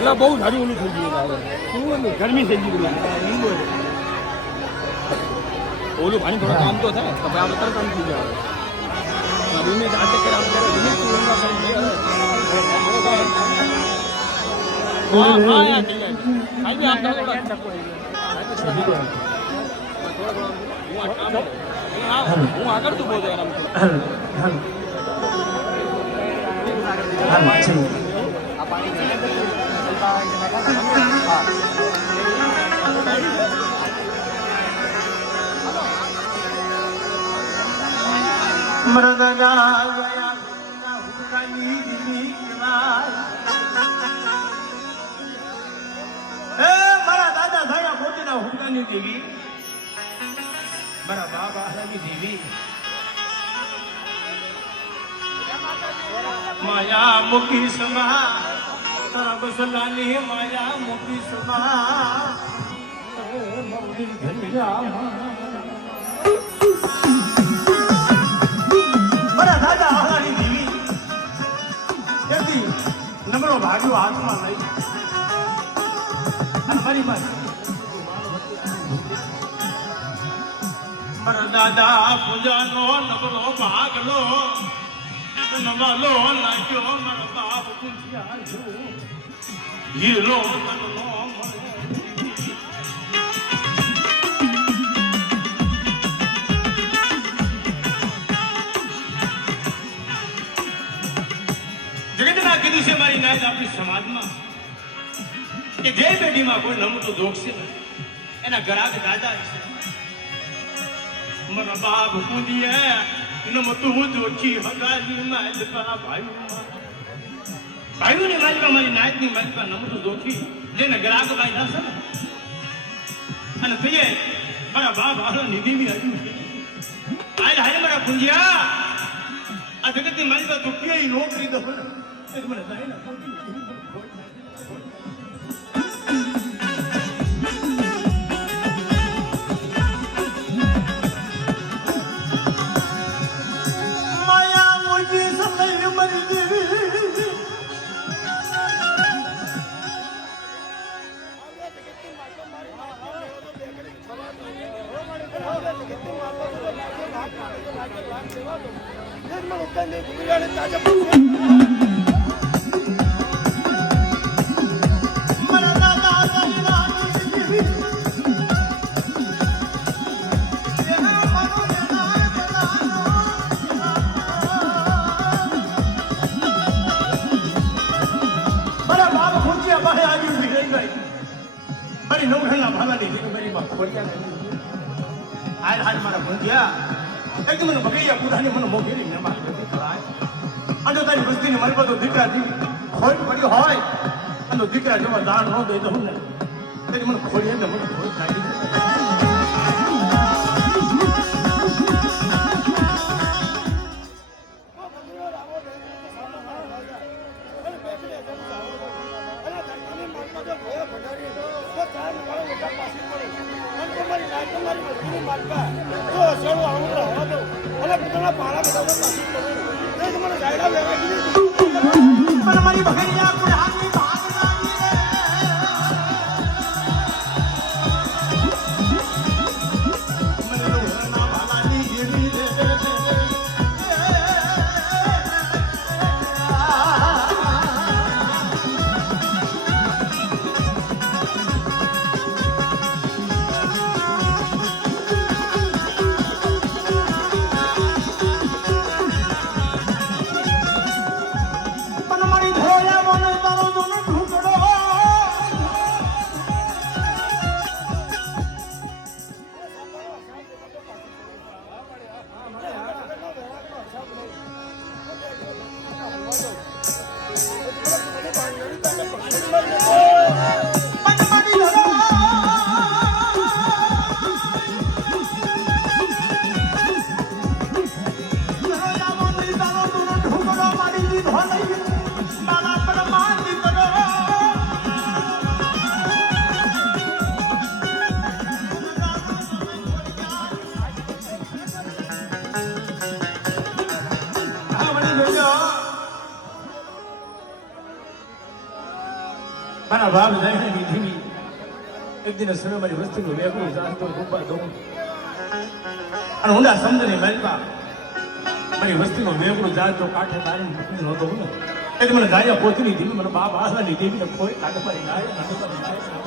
એટલે બહુ સારું ઓલું થઈ ગયું શું ગરમી થઈ ગઈ ઓલું પાણી થોડું કામ તો થાય તો આપણે તરત કામ થઈ જાય રૂમે આ ચક્કર આમ કરે રૂમે તું એમાં કરી હું આગળ તું બોલ દેવી મારા બાબા દેવી માયા મુખી સમા તારા બસલાની માયા મુખી સમા મારા દાદા હાલાની દેવી તેથી નમરો ભાગ્યો હાથમાં લઈ અને મારી પાસે મારા દાદા પૂજાનો નબળો ભાગલો નવાલો નાખ્યો મારા બાપ પૂજ્યા હીરો તનનો જગતના કીધું છે મારી નાયક આપણી સમાજમાં કે જે પેઢીમાં કોઈ નમતું દોખશે એના ગરાગ દાદા છે મારા બાપ પૂજીએ નમતું જોખી હગાની માલકા ભાઈઓની માલકા મારી નાયકની માલકા નમતું જોખી જેને ગ્રાહક બાંધ્યા છે ને અને કહીએ મારા બાપ હાલો નિધિ બી આવ્યું છે હાય મારા પૂંજિયા આ જગતની માલકા તો ક્યાંય નોકરી દો મને જાય ને મારા ભૂંજ્યા એક મને બગૈયા પૂરાની મને મોઘેરી ને મારી નથી કરાય અને તારી વસ્તીની મારી બધો દીકરા ખોટ પડ્યો હોય અને દીકરા જેવા દાન ન દઈ દઉં ને તેથી મને ખોલીએ ને મને ખોટ કાઢી મારી બહેરિયા કોઈ હાથની ભાગ મારા બાપ જાય ને વિધિની એક દિન સમય મારી વસ્તીનું વેગળું જાણતો રૂપા દઉં અને ઊંડા સમજને મેલતા મારી વસ્તીનું વેગળું જાણતો કાંઠે તારી મૂકી નહોતો ને એટલે મને ગાયા પોતની ધીમી મને બાપ આહલાની દેવીને કોઈ કાઢ મારી ગાય